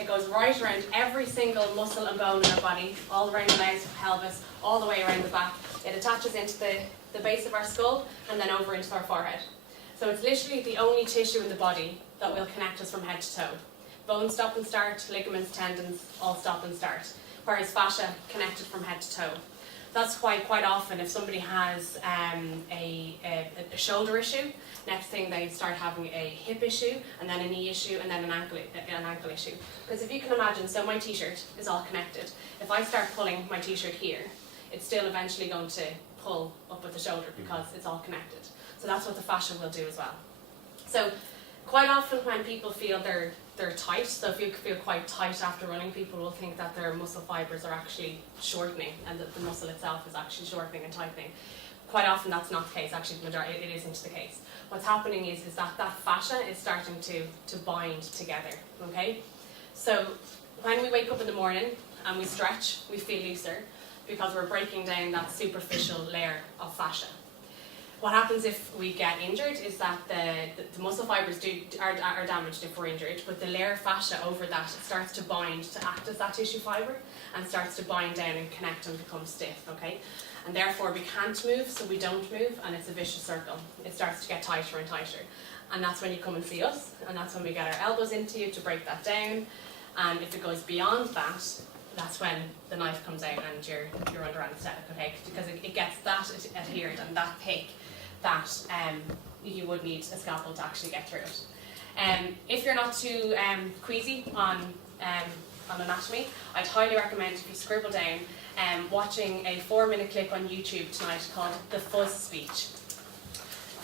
It goes right around every single muscle and bone in our body, all around the legs, pelvis, all the way around the back. It attaches into the base of our skull and then over into our forehead. So it's literally the only tissue in the body that will connect us from head to toe. Bones stop and start, ligaments, tendons, all stop and start. Whereas fascia connected from head to toe. That's why quite often if somebody has a shoulder issue, next thing they start having a hip issue, and then a knee issue, and then an ankle issue. Because if you can imagine, so my t-shirt is all connected. If I start pulling my t-shirt here, it's still eventually going to pull up at the shoulder because it's all connected. So that's what the fascia will do as well. So quite often when people feel they're tight, so if you feel quite tight after running, people will think that their muscle fibres are actually shortening and that the muscle itself is actually shortening and tightening. Quite often that's not the case, actually the majority, it isn't the case. What's happening is that fascia is starting to bind together, okay? So when we wake up in the morning and we stretch, we feel looser because we're breaking down that superficial layer of fascia. What happens if we get injured is that the muscle fibres are damaged if we're injured, but the layer of fascia over that starts to bind to act as that tissue fibre and starts to bind down and connect and become stiff, okay? And therefore we can't move, so we don't move, and it's a vicious circle. It starts to get tighter and tighter. And that's when you come and see us, and that's when we get our elbows into you to break that down. And if it goes beyond that, that's when the knife comes out and you're under anaesthetic, okay? Because it gets that adhered and that thick that you would need a scalpel to actually get through it. If you're not too queasy on anatomy, I'd highly recommend, if you scribble down, watching a 4-minute clip on YouTube tonight called The Fuzz Speech.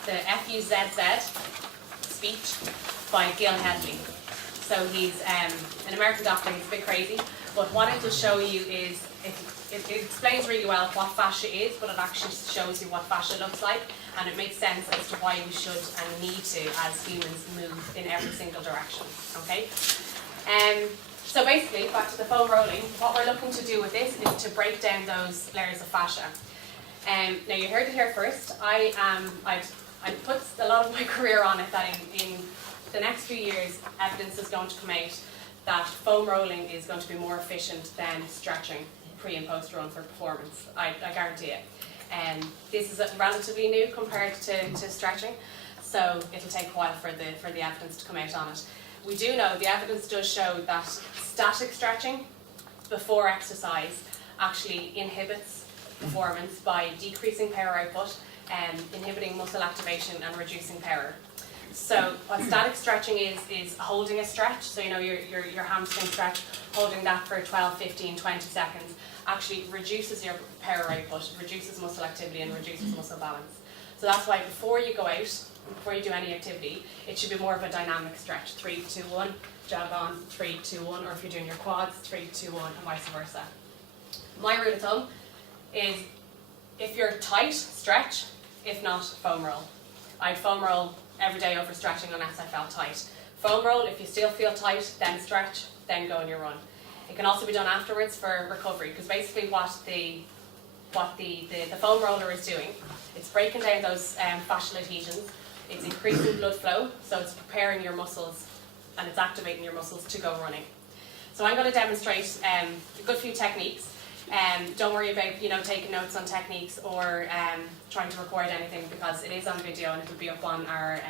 The F-U-Z-Z speech by Gil Hedley. So he's an American doctor, he's a bit crazy, but what it will show you is, it explains really well what fascia is, but it actually shows you what fascia looks like, and it makes sense as to why we should and need to, as humans, move in every single direction, okay? So basically, back to the foam rolling, what we're looking to do with this is to break down those layers of fascia. Now you heard it here first. I'd put a lot of my career on it that in the next few years, evidence is going to come out that foam rolling is going to be more efficient than stretching pre and post run for performance. I guarantee it. This is relatively new compared to stretching, so it'll take a while for the evidence to come out on it. We do know, the evidence does show that static stretching before exercise actually inhibits performance by decreasing power output and inhibiting muscle activation and reducing power. So what static stretching is holding a stretch, so you know your hamstring stretch, holding that for 12, 15, 20 seconds actually reduces your power output, reduces muscle activity and reduces muscle balance. So that's why before you go out, before you do any activity, it should be more of a dynamic stretch. 3, 2, 1, jog on, 3, 2, 1, or if you're doing your quads, 3, 2, 1, and vice versa. My rule of thumb is if you're tight, stretch, if not, foam roll. I'd foam roll every day over stretching unless I felt tight. Foam roll, if you still feel tight, then stretch, then go on your run. It can also be done afterwards for recovery, because basically what the foam roller is doing, it's breaking down those fascial adhesions, it's increasing blood flow, so it's preparing your muscles and it's activating your muscles to go running. So I'm going to demonstrate a good few techniques. Don't worry about taking notes on techniques or trying to record anything, because it is on video and it'll be up on our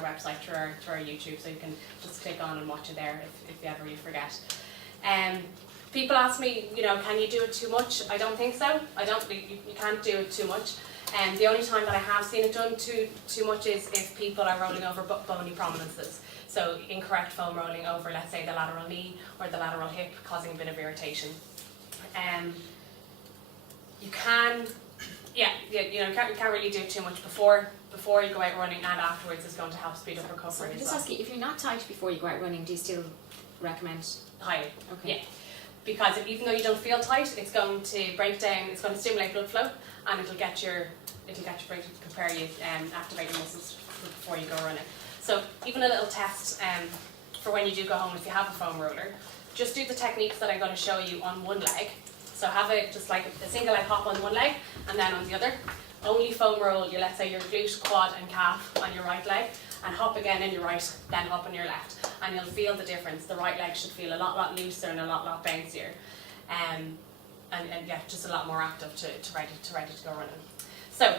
website through our YouTube, so you can just click on and watch it there if ever you forget. People ask me, can you do it too much? I don't think so. You can't do it too much. The only time that I have seen it done too much is if people are rolling over bony prominences. So incorrect foam rolling over, let's say, the lateral knee or the lateral hip, causing a bit of irritation. You can't really do too much before you go out running, and afterwards is going to help speed up recovery. So just ask you, if you're not tight before you go out running, do you still recommend? Highly. Okay. Yeah. Because even though you don't feel tight, it's going to break down, it's going to stimulate blood flow, and it'll get your brain to prepare you activate your muscles before you go running. So even a little test for when you do go home, if you have a foam roller, just do the techniques that I'm going to show you on one leg. So have it just like a single leg hop on one leg and then on the other. Only foam roll let's say your glute, quad and calf on your right leg, and hop again in your right, then hop in your left. And you'll feel the difference. The right leg should feel a lot looser and a lot bouncier. And yeah, just a lot more active to ready to go running. So,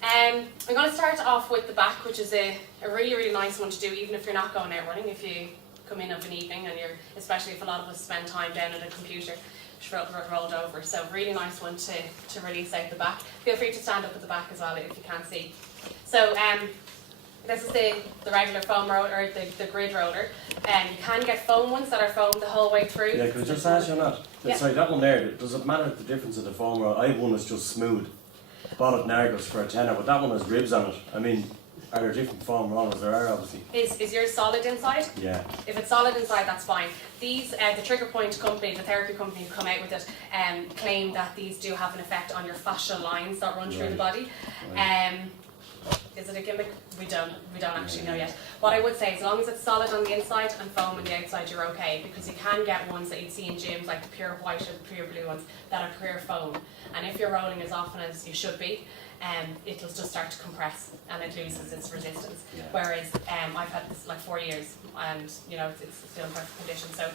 I'm going to start off with the back, which is a really nice one to do, even if you're not going out running. If you come in of an evening and especially if a lot of us spend time down at a computer, rolled over. So really nice one to release out the back. Feel free to stand up at the back as well if you can't see. So this is the regular foam roller, or the grid roller. You can get foam ones that are foamed the whole way through. Yeah, could I just ask you on that? Yeah. Sorry, that one there, does it matter the difference of the foam roller? I have one that's just smooth. Bought at Nargis for a tenner, but that one has ribs on it. I mean, are there different foam rollers? There are, obviously. Is yours solid inside? Yeah. If it's solid inside, that's fine. These, the Trigger Point company, the therapy company who come out with it, claim that these do have an effect on your fascial lines that run through the body. Right. Is it a gimmick? We don't actually know yet. What I would say, as long as it's solid on the inside and foam on the outside, you're okay, because you can get ones that you'd see in gyms, like the pure white or the pure blue ones, that are pure foam. And if you're rolling as often as you should be, it'll just start to compress and it loses its resistance. Yeah. Whereas I've had this like 4 years, and it's still in perfect condition. So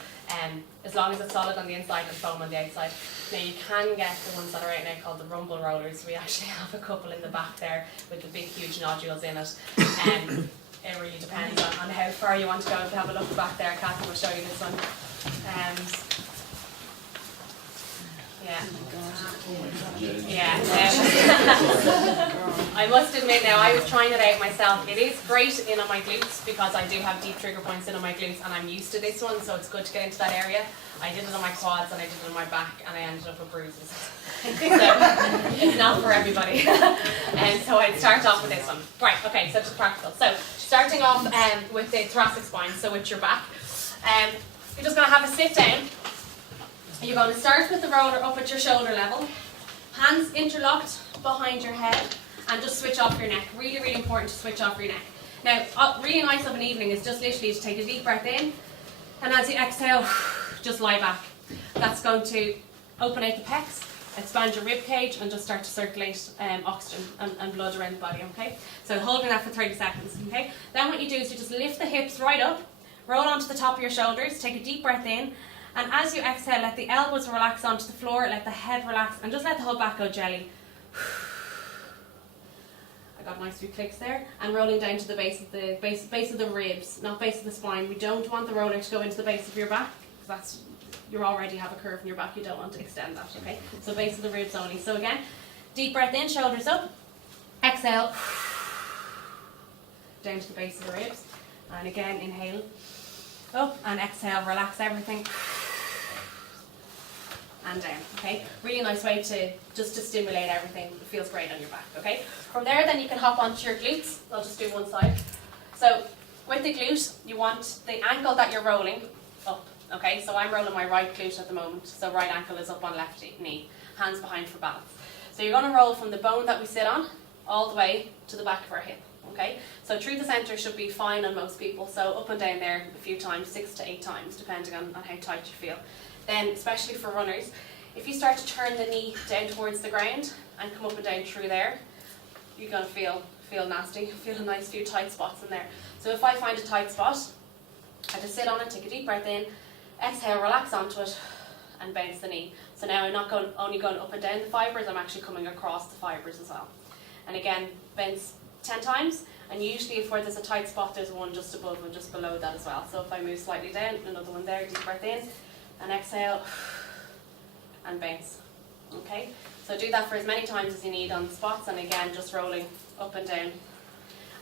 as long as it's solid on the inside and foam on the outside. Now you can get the ones that are out now called the rumble rollers. We actually have a couple in the back there with the big huge nodules in it. It really depends on how far you want to go. If you have a look back there, Catherine will show you this one. Yeah. I must admit now, I was trying it out myself. It is great in on my glutes because I do have deep trigger points in on my glutes, and I'm used to this one, so it's good to get into that area. I did it on my quads and I did it on my back, and I ended up with bruises. So it's not for everybody. And so I'd start off with this one. Right, okay, so just practical. So starting off with the thoracic spine, so with your back. You're just going to have a sit down. You're going to start with the roller up at your shoulder level, hands interlocked behind your head, and just switch off your neck. Really, really important to switch off your neck. Now, really nice of an evening is just literally to take a deep breath in, and as you exhale, just lie back. That's going to open out the pecs, expand your rib cage, and just start to circulate oxygen and blood around the body, okay? So holding that for 30 seconds, okay? Then what you do is you just lift the hips right up, roll onto the top of your shoulders, take a deep breath in, and as you exhale, let the elbows relax onto the floor, let the head relax, and just let the whole back go jelly. I got nice few clicks there. And rolling down to the base of the ribs, not base of the spine. We don't want the roller to go into the base of your back, because you already have a curve in your back. You don't want to extend that, okay? So base of the ribs only. So again, deep breath in, shoulders up. Exhale, down to the base of the ribs. And again, inhale, up, and exhale, relax everything. And down, okay? Really nice way to stimulate everything. It feels great on your back, okay? From there, then you can hop onto your glutes. I'll just do one side. So with the glute, you want the ankle that you're rolling up, okay? So I'm rolling my right glute at the moment. So right ankle is up on left knee, hands behind for balance. So you're going to roll from the bone that we sit on all the way to the back of our hip, okay? So through the centre should be fine on most people. So up and down there a few times, 6 to 8 times, depending on how tight you feel. Then, especially for runners, if you start to turn the knee down towards the ground and come up and down through there, you're going to feel nasty, feel a nice few tight spots in there. So if I find a tight spot, I just sit on it, take a deep breath in, exhale, relax onto it, and bounce the knee. So now I'm not only going up and down the fibres, I'm actually coming across the fibres as well. And again, bounce 10 times, and usually if there's a tight spot, there's one just above and just below that as well. So if I move slightly down, another one there, deep breath in, and exhale, and bounce, okay? So do that for as many times as you need on the spots, and again, just rolling up and down.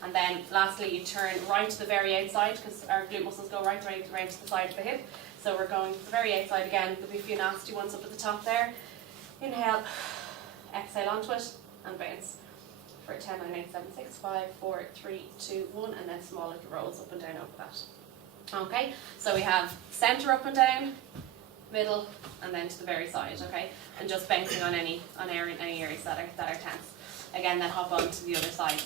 And then lastly, you turn right to the very outside, because our glute muscles go right to the side of the hip. So we're going to the very outside again. There'll be a few nasty ones up at the top there. Inhale, exhale onto it, and bounce. For 10, 9, 8, 7, 6, 5, 4, 3, 2, 1, and then small little rolls up and down over that. Okay, so we have centre up and down, middle, and then to the very side, okay? And just bouncing on any areas that are tense. Again, then hop on to the other side.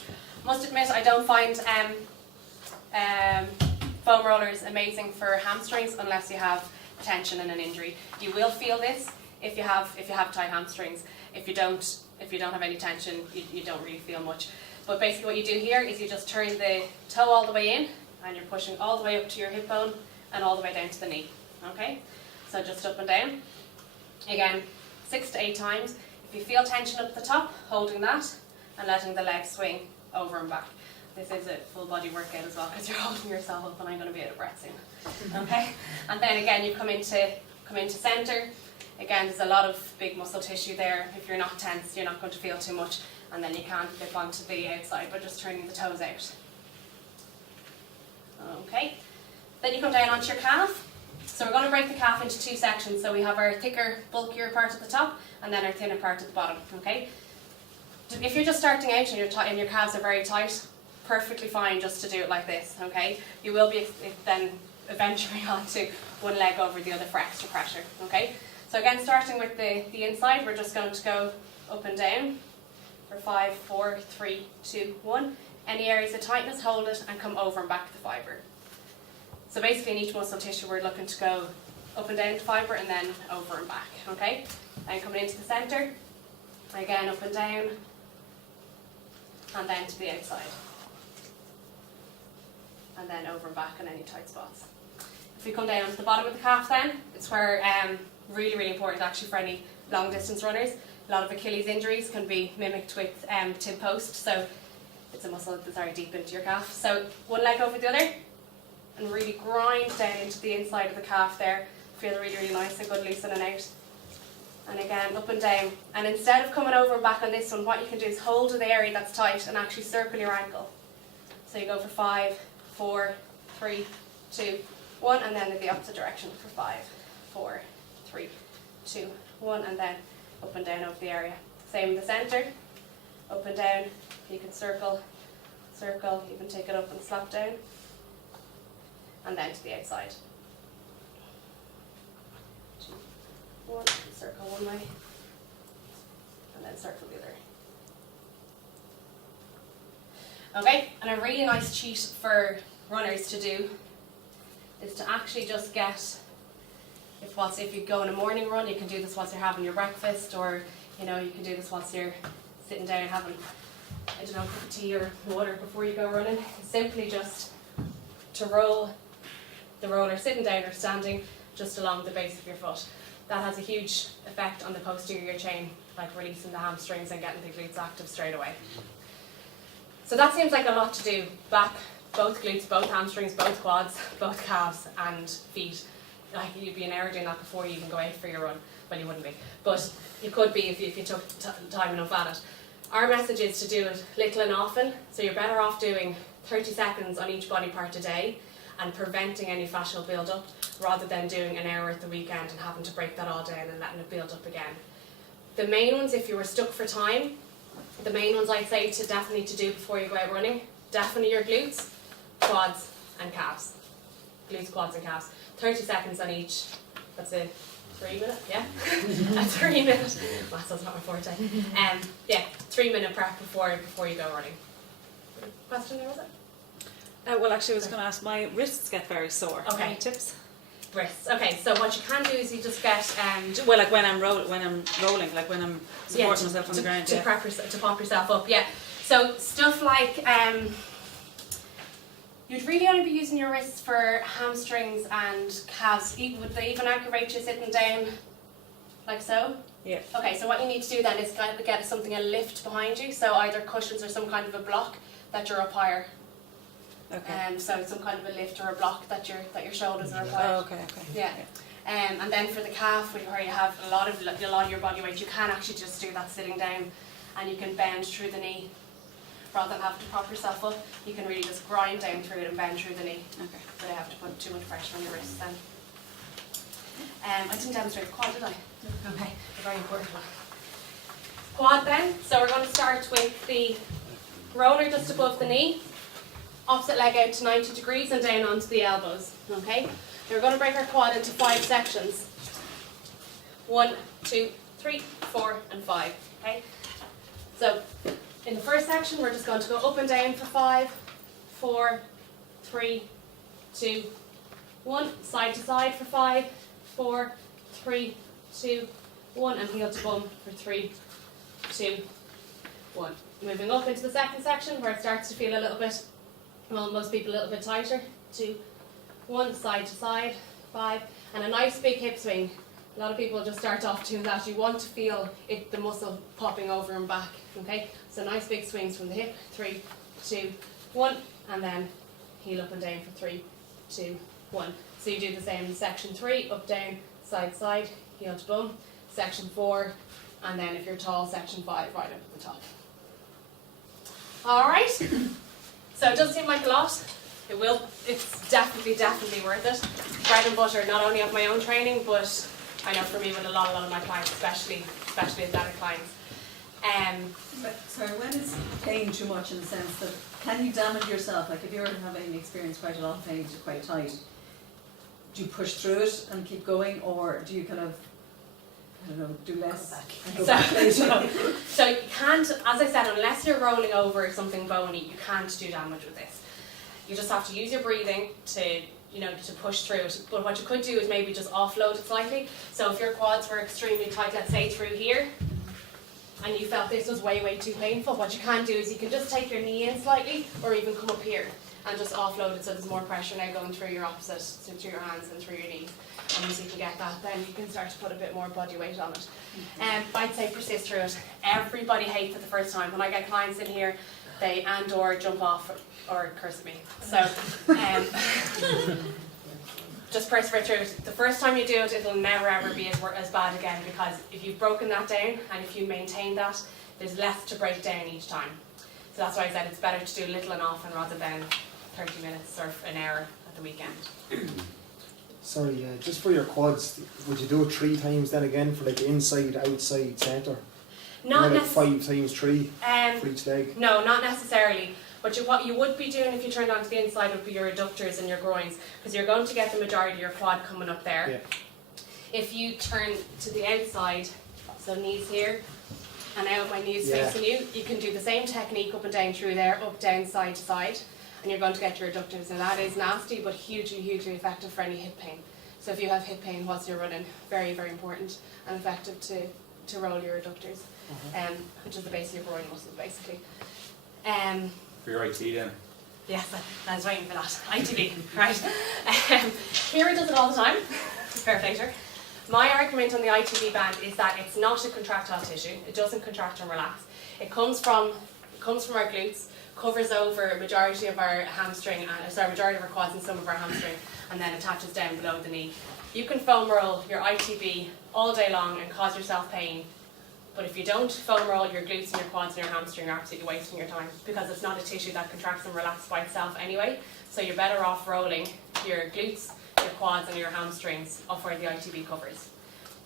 Must admit, I don't find foam rollers amazing for hamstrings unless you have tension and an injury. You will feel this if you have tight hamstrings. If you don't have any tension, you don't really feel much. But basically what you do here is you just turn the toe all the way in, and you're pushing all the way up to your hip bone and all the way down to the knee. Okay? So just up and down. Again, 6 to 8 times. If you feel tension up the top, holding that and letting the legs swing over and back. This is a full body workout as well because you're holding yourself up, and I'm going to be out of breath soon. Okay? And then again you come into centre. Again, there's a lot of big muscle tissue there. If you're not tense, you're not going to feel too much, and then you can flip onto the outside by just turning the toes out. Okay. Then you come down onto your calf. So we're going to break the calf into 2 sections. So we have our thicker, bulkier part at the top, and then our thinner part at the bottom. Okay. If you're just starting out and your calves are very tight, perfectly fine just to do it like this. Okay. You will be then venturing onto one leg over the other for extra pressure. Okay. So again, starting with the inside, we're just going to go up and down for 5, 4, 3, 2, 1. Any areas of tightness, hold it and come over and back the fibre. So basically in each muscle tissue we're looking to go up and down the fibre and then over and back. Okay? And coming into the centre, again up and down, and then to the outside. And then over and back on any tight spots. If we come down to the bottom of the calf then, it's where really, really important actually for any long distance runners. A lot of Achilles injuries can be mimicked with tib post, so it's a muscle that's very deep into your calf. So one leg over the other, and really grind down into the inside of the calf there. Feel really, really nice and good loosening out. And again, up and down. And instead of coming over and back on this one, what you can do is hold the area that's tight and actually circle your ankle. So you go for 5, 4, 3, 2, 1, and then in the opposite direction for 5, 4, 3, 2, 1, and then up and down over the area. Same in the centre, up and down. You can circle, circle, even take it up and slap down, and then to the outside. 2, 1, circle one way, and then circle the other. Okay, and a really nice cheat for runners to do is to actually just get, if you go on a morning run, you can do this whilst you're having your breakfast, or you can do this whilst you're sitting down having, I don't know, a cup of tea or water before you go running. Simply just to roll the roller sitting down or standing just along the base of your foot. That has a huge effect on the posterior chain, like releasing the hamstrings and getting the glutes active straight away. So that seems like a lot to do. Back, both glutes, both hamstrings, both quads, both calves and feet. Like you'd be an hour doing that before you even go out for your run. Well, you wouldn't be, but you could be if you took time enough at it. Our message is to do it little and often, so you're better off doing 30 seconds on each body part a day and preventing any fascial build-up rather than doing an hour at the weekend and having to break that all down and letting it build up again. The main ones, if you were stuck for time, the main ones I'd say to definitely to do before you go out running, definitely your glutes, quads and calves. Glutes, quads and calves. 30 seconds on each. That's a 3 minute, yeah? A 3 minute. That's not my forte. Yeah, 3 minute prep before you go running. Question there, was it? Well, actually, I was going to ask. My wrists get very sore. Okay. Any tips? Wrists. Okay, so what you can do is you just get Well, like when I'm rolling, like when I'm supporting myself on the ground. To pop yourself up. Yeah. So stuff like you'd really only be using your wrists for hamstrings and calves. Would they even aggravate you sitting down like so? Yeah. Okay, so what you need to do then is get something, a lift behind you, so either cushions or some kind of a block that you're up higher. Okay. So some kind of a lift or a block that your shoulders are up higher. Oh, okay. Yeah. And then for the calf, where you have a lot of your body weight, you can actually just do that sitting down, and you can bend through the knee. Rather than having to prop yourself up, you can really just grind down through it and bend through the knee. Okay. So you have to put too much pressure on your wrists then. I didn't demonstrate the quad, did I? Okay, a very important one. Quad then, so we're going to start with the roller just above the knee, opposite leg out to 90 degrees and down onto the elbows. Okay, we're going to break our quad into 5 sections. 1, 2, 3, 4 and 5. Okay, so in the first section we're just going to go up and down for 5, 4, 3, 2, 1, side to side for 5, 4, 3, 2, 1, and heel to bum for 3, 2, 1. Moving up into the second section where it starts to feel a little bit, well, most people a little bit tighter. 2, 1, side to side, 5, and a nice big hip swing. A lot of people just start off doing that. You want to feel it, the muscle popping over and back. Okay, so nice big swings from the hip. 3, 2, 1, and then heel up and down for 3, 2, 1. So you do the same in section 3, up, down, side, side, heel to bum. Section 4, and then if you're tall, section 5, right up at the top. All right. So it does seem like a lot. It will. It's definitely worth it. Bread and butter, not only of my own training, but I know for me with a lot of my clients, especially athletic clients. Sorry, when is pain too much in the sense that can you damage yourself? Like if you're having experienced quite a lot of pain, it's quite tight. Do you push through it and keep going, or do you kind of, I don't know, do less and go back later? So you can't, as I said, unless you're rolling over something bony, you can't do damage with this. You just have to use your breathing to, to push through it. But what you could do is maybe just offload it slightly. So if your quads were extremely tight, let's say through here, and you felt this was way too painful, what you can do is you can just take your knee in slightly, or even come up here and just offload it so there's more pressure now going through your opposite, so through your hands and through your knees. And once you can get that, then you can start to put a bit more body weight on it. I'd say persist through it. Everybody hates it the first time. When I get clients in here, they or jump off or curse at me. So just persevere through it. The first time you do it, it'll never ever be as bad again, because if you've broken that down and if you maintain that, there's less to break down each time. So that's why I said it's better to do little and often rather than 30 minutes or an hour at the weekend. Sorry, just for your quads, would you do it 3 times then again for like inside, outside, centre? Not like necessarily. 5 times 3 for each leg? No, not necessarily. But what you would be doing if you turned onto the inside would be your adductors and your groins, because you're going to get the majority of your quad coming up there. Yeah. If you turn to the outside, so knees here, and out my knees Yeah. facing you, you can do the same technique up and down through there, up, down, side to side, and you're going to get your adductors, and that is nasty but hugely effective for any hip pain. So if you have hip pain whilst you're running, very important and effective to roll your adductors, which is the base of your groin muscles basically. For your IT then? Yes, I was waiting for that. ITV, right? Kira does it all the time. Fair play to her. My argument on the ITV band is that it's not a contractile tissue. It doesn't contract and relax. It comes from our glutes, covers over a majority of our hamstring, majority of our quads and some of our hamstring, and then attaches down below the knee. You can foam roll your ITB all day long and cause yourself pain, but if you don't foam roll your glutes and your quads and your hamstring, you're absolutely wasting your time, because it's not a tissue that contracts and relaxes by itself anyway. So you're better off rolling your glutes, your quads and your hamstrings off where the ITB covers.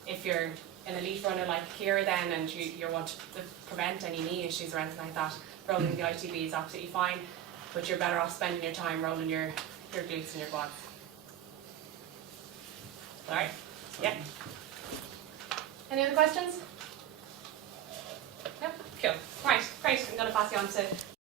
If you're an elite runner like Kira then, and you want to prevent any knee issues or anything like that, rolling the ITB is absolutely fine, but you're better off spending your time rolling your glutes and your quads. Alright? Yeah. Any other questions? Yep, cool. Right, great. I'm going to pass you on to